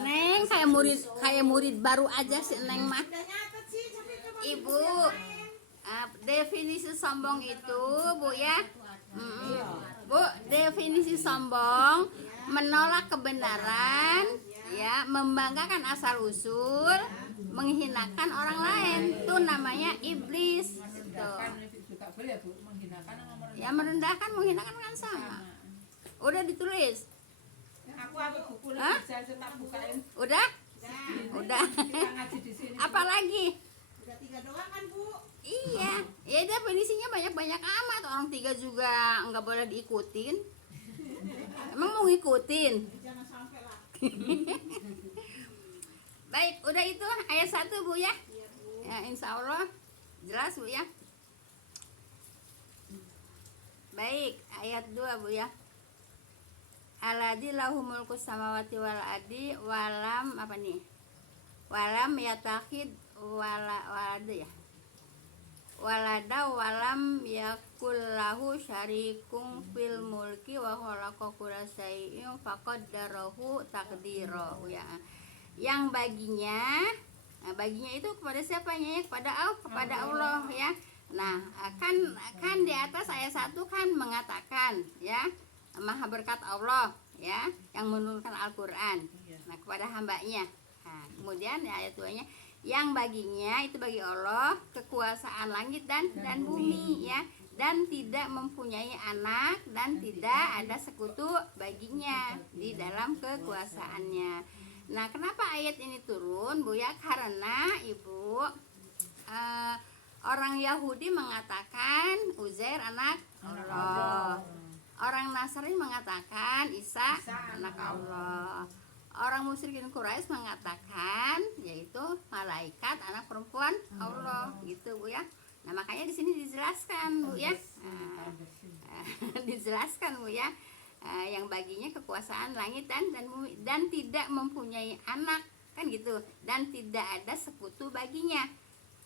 Neng kayak murid baru aja sih Neng mah. Ibu, definisi sombong itu Bu ya. Bu, definisi sombong menolak kebenaran, ya, membanggakan asal usul, menghinakan orang lain, itu namanya iblis. Tuh. Ya merendahkan, menghinakan kan sama. Udah ditulis. Hah? Udah? Udah. Apa lagi? Udah 3 doang kan Bu? Iya, ya definisinya banyak-banyak amat. Orang 3 juga nggak boleh diikutin. Emang mau ngikutin? Jangan sampai lah. Baik, udah itu ayat 1 Bu ya. Iya Bu. Ya, insya Allah jelas Bu ya. Baik, ayat 2 Bu ya. Alladzi lahu mulku samawati wal ardi walam apa nih? Walam yatakhid walada ya. Walada walam yakul lahu syarikum fil mulki wa khalaqa kulla syai'in faqaddarahu taqdira ya. Yang baginya, nah baginya itu kepada siapanya? Kepada Allah ya. Nah, kan di atas ayat 1 kan mengatakan ya, Maha berkat Allah ya, yang menurunkan Al-Qur'an. Nah, kepada hambanya. Nah, kemudian ya, ayat 2-nya yang baginya itu bagi Allah kekuasaan langit dan bumi ya, dan tidak mempunyai anak dan tidak ada sekutu baginya di dalam kekuasaannya. Nah, kenapa ayat ini turun Bu ya? Karena Ibu orang Yahudi mengatakan Uzair anak Allah. Orang Nasrani mengatakan Isa anak Allah. Orang musyrikin Quraisy mengatakan yaitu malaikat anak perempuan Allah, gitu Bu ya. Nah, makanya di sini dijelaskan Bu ya. Dijelaskan Bu ya. Yang baginya kekuasaan langit dan bumi dan tidak mempunyai anak, kan gitu. Dan tidak ada sekutu baginya.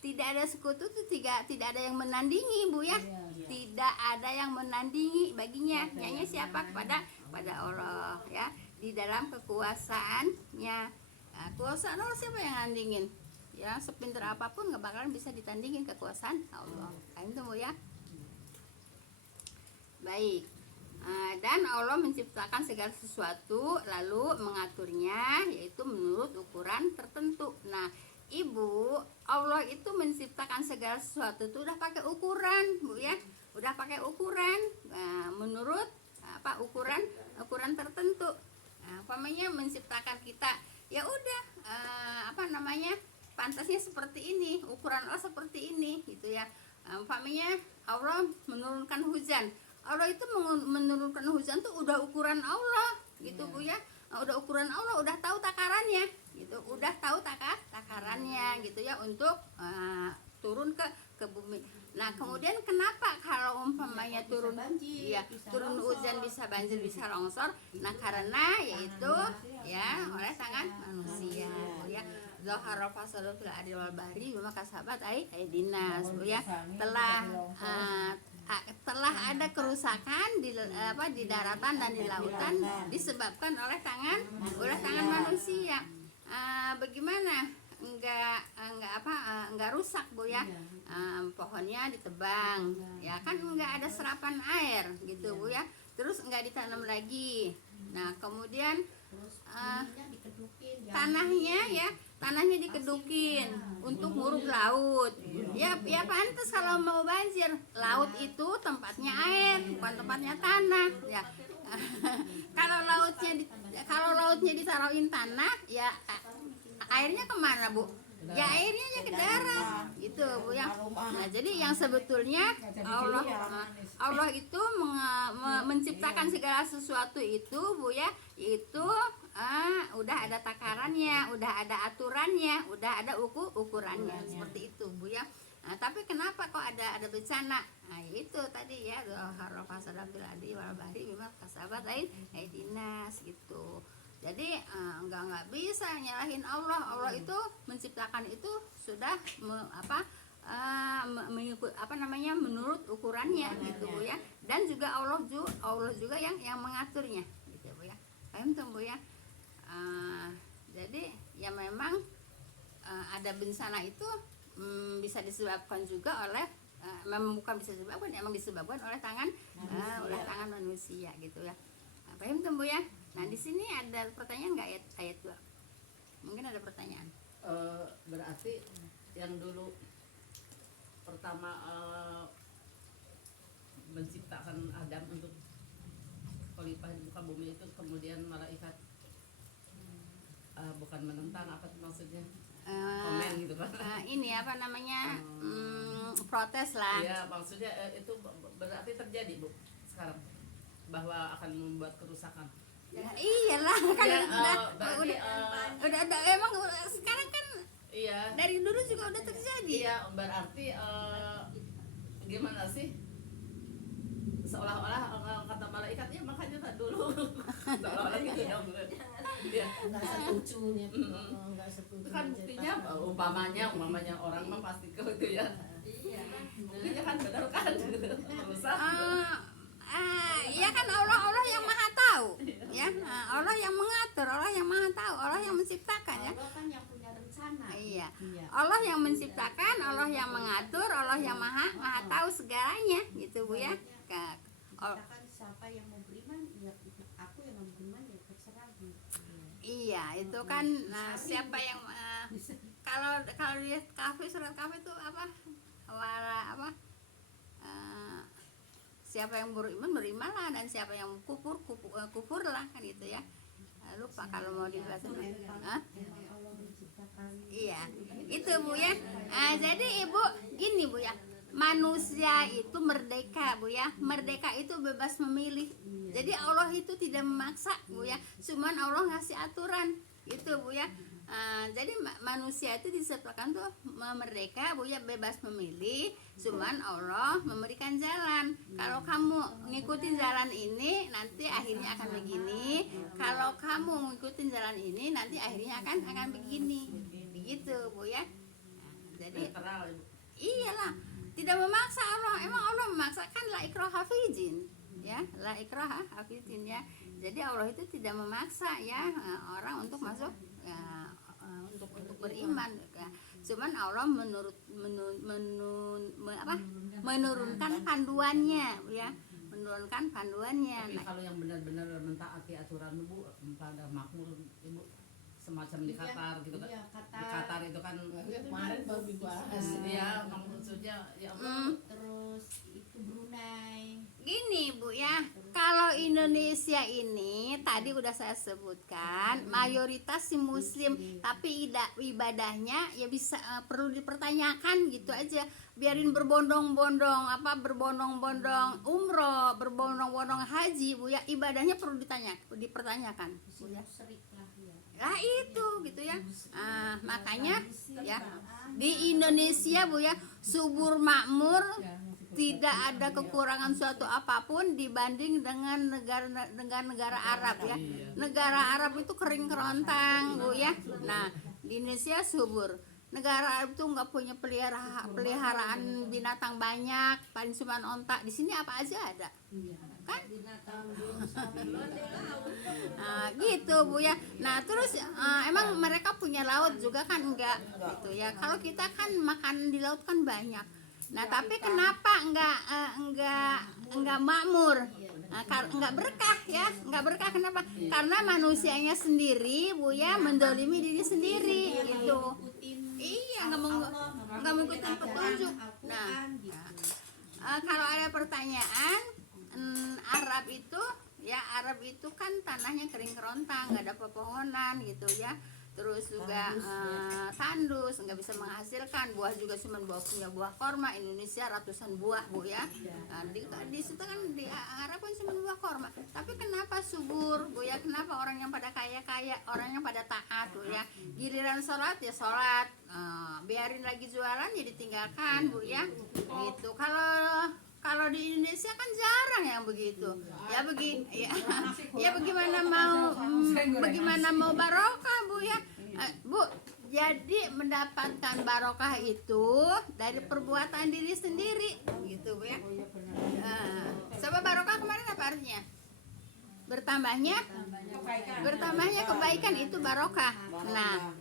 Tidak ada sekutu itu tidak ada yang menandingi Bu ya. Tidak ada yang menandingi baginya. Hanya siapa? Kepada Allah ya, di dalam kekuasaannya. Nah, kekuasaan Allah siapa yang nandingin? Ya, sepinter apapun nggak bakalan bisa ditandingin kekuasaan Allah. Itu Bu ya. Baik. Dan Allah menciptakan segala sesuatu lalu mengaturnya yaitu menurut ukuran tertentu. Nah, Ibu, Allah itu menciptakan segala sesuatu itu udah pakai ukuran Bu ya. Udah pakai ukuran menurut apa ukuran tertentu. Nah, umpamanya menciptakan kita ya udah pantasnya seperti ini, ukuran Allah seperti ini gitu ya. Umpamanya Allah menurunkan hujan. Allah itu menurunkan hujan tuh udah ukuran Allah gitu Bu ya. Udah ukuran Allah, udah tahu takarannya gitu, udah tahu takarannya gitu ya untuk turun ke bumi. Nah, kemudian kenapa kalau umpamanya turun hujan bisa banjir, bisa longsor? Nah, karena yaitu ya oleh tangan manusia ya. Zahara fasadu fil ardi wal bahri bima kasabat dinas ya. Telah ada kerusakan di daratan dan di lautan disebabkan oleh tangan manusia. Bagaimana enggak rusak Bu ya. Pohonnya ditebang ya kan, enggak ada serapan air gitu Bu ya, terus enggak ditanam lagi. Nah, kemudian tanahnya dikedukin untuk nguruk laut ya pantas kalau mau banjir. Laut itu tempatnya air, bukan tempatnya tanah ya. Kalau lautnya ditaruhin tanah ya airnya kemana Bu? Ya airnya ke darat gitu Bu ya. Nah, jadi yang sebetulnya Allah itu menciptakan segala sesuatu itu Bu ya, itu udah ada takarannya, udah ada aturannya, udah ada ukurannya seperti itu Bu ya. Nah, tapi kenapa kok ada bencana? Nah, itu tadi ya, zahara fasadu fil ardi wal bahri bima kasabat dinas gitu. Jadi nggak bisa nyalahin Allah. Allah itu menciptakan itu sudah menurut ukurannya gitu Bu ya. Dan juga Allah juga yang mengaturnya gitu Bu ya. Paham tuh Bu ya. ada bencana itu bisa disebabkan juga oleh bukan bisa disebabkan, emang disebabkan oleh tangan tangan manusia gitu ya. Nah, paham tuh Bu ya? Nah di sini ada pertanyaan nggak ayat 2? Mungkin ada pertanyaan. Berarti yang dulu pertama menciptakan Adam untuk khalifah di muka bumi itu, kemudian malaikat bukan menentang, apa tuh maksudnya, komen gitu kan? Ini apa namanya, protes lah. Iya, maksudnya itu berarti terjadi Bu sekarang bahwa akan membuat kerusakan. Ya, iyalah kan Ya, udah emang sekarang kan iya. dari dulu juga udah terjadi. Iya, berarti gimana sih? Seolah-olah kata malaikat ya makanya tak dulu. Seolah-olah gitu ya. Dia Nggak setujunya, nggak setuju. kan buktinya umpamanya orang mah pasti ke itu ya. Buktinya kan benar kan merusak. Ya kan Allah yang maha tahu ya. Allah yang mengatur, Allah yang maha tahu, Allah yang menciptakan ya. Allah kan yang punya rencana. Iya. Iya. Allah yang menciptakan, Allah yang mengatur, Allah yang maha tahu segalanya gitu Bu ya. Katakan siapa yang mau beriman, ya aku yang mau beriman ya terserah gitu. Iya, itu kan siapa yang kalau di Kahfi, surat Kahfi itu apa? Siapa yang berimanlah, dan siapa yang kufurlah kan gitu ya. Lupa kalau mau dibahas. Memang Allah menciptakan. Iya, itu Bu ya. Jadi Ibu gini Bu ya, manusia itu merdeka Bu ya. Merdeka itu bebas memilih. Jadi Allah itu tidak memaksa Bu ya. Cuman Allah ngasih aturan gitu Bu ya. Jadi manusia itu disebutkan tuh merdeka Bu ya, bebas memilih. Cuman Allah memberikan jalan. Kalau kamu ngikutin jalan ini, nanti akhirnya akan begini. Kalau kamu ngikutin jalan ini, nanti akhirnya akan begini. Begitu Bu ya. Jadi iyalah, tidak memaksa Allah. Emang Allah memaksakan la ikraha fidin ya, la ikraha fidin ya. Jadi Allah itu tidak memaksa ya orang untuk masuk ya, untuk beriman ya. Cuman Allah menurunkan panduannya ya, menurunkan panduannya. Tapi kalau yang benar-benar mentaati aturan Bu, pada makmur Ibu, semacam di Qatar gitu kan. Iya, Di Qatar itu kan kemarin baru dibahas. ya maksudnya ya Allah. Terus itu Brunei. Gini Bu ya, kalau Indonesia ini tadi udah saya sebutkan mayoritas si muslim, tapi ibadahnya ya bisa perlu dipertanyakan gitu aja. Biarin berbondong-bondong umroh, berbondong-bondong haji Bu ya, ibadahnya perlu dipertanyakan Bu ya. Serik lah ya. Nah itu gitu ya. Makanya ya di Indonesia Bu ya, subur makmur, tidak ada kekurangan suatu apapun dibanding dengan negara Arab ya. Negara Arab itu kering kerontang Bu ya. Nah di Indonesia subur. Negara Arab itu nggak punya peliharaan binatang banyak, paling cuma onta. Di sini apa aja ada kan? Gitu Bu ya. Nah terus emang mereka punya laut juga kan? Enggak gitu ya. Kalau kita kan makan di laut kan banyak. Nah tapi kenapa enggak makmur? Enggak berkah ya, enggak berkah. Kenapa? Karena manusianya sendiri Bu ya mendolimi diri sendiri gitu. Iya, enggak mengikuti petunjuk. Nah, kalau ada pertanyaan, Arab itu kan tanahnya kering kerontang, nggak ada pepohonan gitu ya. Terus juga tandus, nggak bisa menghasilkan. Buah juga cuma punya buah korma. Indonesia ratusan buah Bu ya. Nah, di situ kan di Arab kan cuma buah korma. Tapi kenapa subur Bu ya? Kenapa orang yang pada kaya, orang yang pada taat Bu ya? Giliran sholat ya sholat, biarin lagi jualan ya ditinggalkan Bu ya. Gitu. Kalau di Indonesia kan jarang yang begitu. Ya bagaimana mau barokah Bu ya? Bu, jadi mendapatkan barokah itu dari perbuatan diri sendiri gitu Bu ya. Coba barokah kemarin apa artinya? Bertambahnya kebaikan itu barokah. Nah,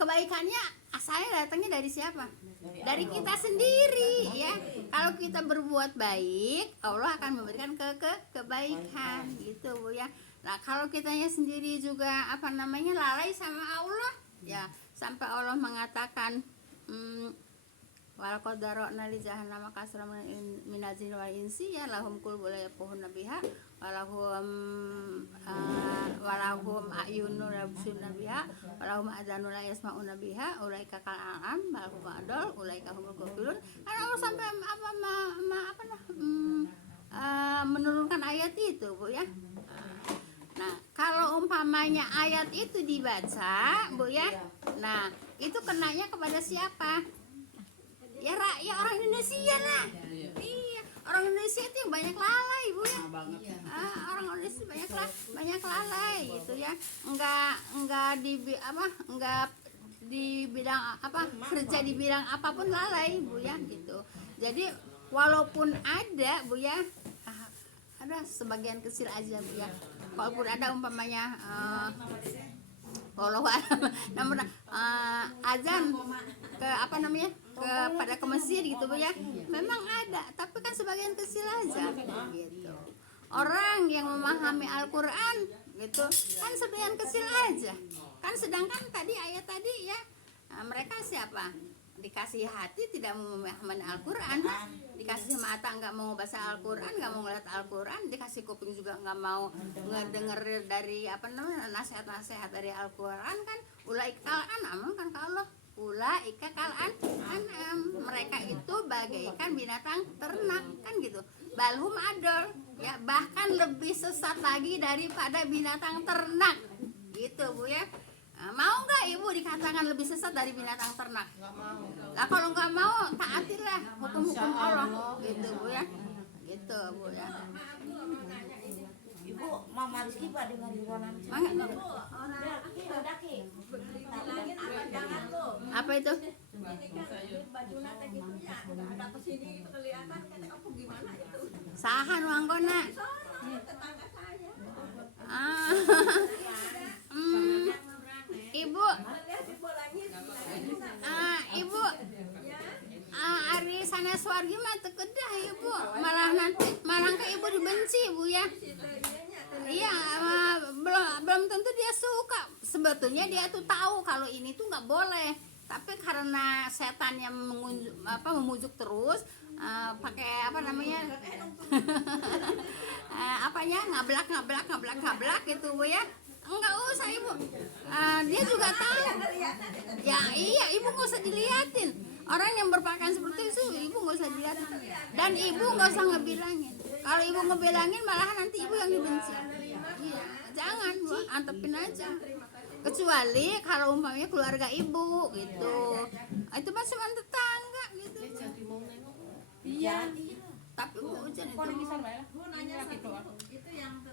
kebaikannya asalnya datangnya dari siapa? Dari kita sendiri ya. Kalau kita berbuat baik, Allah akan memberikan kebaikan gitu Bu ya. Nah, kalau kitanya sendiri juga lalai sama Allah ya, sampai Allah mengatakan wal qadarna li jahannama kasram minazin wal insi ya lahum qulubun la yafqahuna biha walahum ayunun la yubsiruna biha walahum adhanun la yasma'una biha ulaika kal an'am bal hum adall ulaika humul ghafilun. Karena Allah sampai menurunkan ayat itu Bu ya. Nah, kalau umpamanya ayat itu dibaca Bu ya, nah itu kenanya kepada siapa? Ya rakyat orang Indonesia lah. Iya, orang Indonesia itu yang banyak lalai Bu ya. Orang Indonesia banyak lalai gitu ya. Enggak di bidang kerja di bidang apapun lalai Bu ya gitu. Jadi walaupun ada Bu ya, ada sebagian kecil aja Bu ya. Walaupun ada umpamanya namun azan ke masjid gitu Bu ya, memang ada, tapi kan sebagian kecil aja gitu. Orang yang memahami Al-Quran gitu kan sebagian kecil aja kan, sedangkan tadi ayat tadi ya, mereka siapa? Dikasih hati tidak mau memahami Al-Quran, dikasih mata nggak mau baca Al-Quran, nggak mau ngeliat Al-Quran, dikasih kuping juga nggak mau ngedenger dari nasihat-nasihat dari Al-Quran kan. Ulaika kal an'am kan kalau ulaika kal an'am, mereka itu bagaikan binatang ternak kan gitu. Balhum adol ya, bahkan lebih sesat lagi daripada binatang ternak gitu Bu ya. Mau nggak Ibu dikatakan lebih sesat dari binatang ternak? Lah kalau nggak mau, taatilah hukum-hukum Allah gitu Bu ya. Gitu Bu ya. Ibu Mama Rizky Pak dengan Ronan. Apa itu? Sahan wangkona. Ibu, Ibu, Ari sana swargi mah tekedah Ibu, malah ke Ibu dibenci Bu ya. Iya, belum tentu dia suka. Sebetulnya dia tuh tahu kalau ini tuh nggak boleh, tapi karena setan yang memujuk terus, pakai ngablak gitu Bu ya. Enggak usah Ibu, dia juga tahu ya. Iya, Ibu nggak usah diliatin. Orang yang berpakaian seperti itu Ibu nggak usah diliatin, dan Ibu nggak usah ngebilangin. Kalau Ibu ngebilangin malahan nanti Ibu yang dibenci. Iya, jangan Bu, antepin aja. Kecuali kalau umpamanya keluarga Ibu gitu, itu mah cuma tetangga gitu. Iya, tapi Bu hujan itu. Bu nanya satu, itu yang